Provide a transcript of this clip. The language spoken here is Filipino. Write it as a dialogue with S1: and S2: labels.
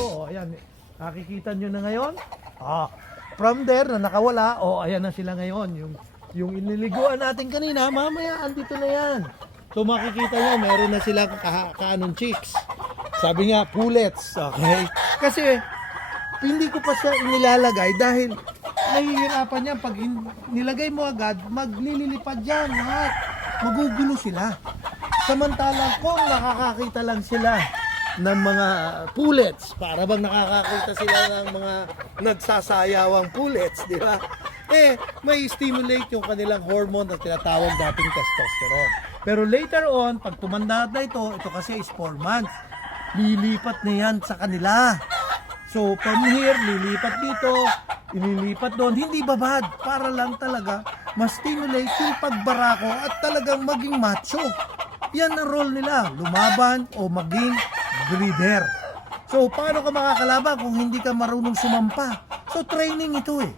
S1: Oo, ayan. Nakikita nyo na ngayon. Ah, from there na nakawala, oh, ayan na sila ngayon. Yung, yung iniliguan natin kanina, mamaya, andito na yan. So makikita nyo, meron na silang ka kaanong chicks. Sabi nga, pullets. Okay? Kasi, hindi ko pa siya inilalagay dahil nahihirapan yan. Pag nilagay mo agad, maglililipad yan lahat. Magugulo sila. Samantalang kung nakakakita lang sila ng mga pullets, para bang nakakakita sila ng mga nagsasayawang pullets, di ba? Eh, may stimulate yung kanilang hormone na tinatawag dating testosterone. Pero later on, pag tumanda na ito, ito kasi is 4 months, lilipat na yan sa kanila. So, from here, lilipat dito, ililipat doon, hindi babad, para lang talaga ma-stimulate yung pagbarako at talagang maging macho. Yan ang role nila, lumaban o maging breeder. So, paano ka makakalaban kung hindi ka marunong sumampa? So, training ito eh.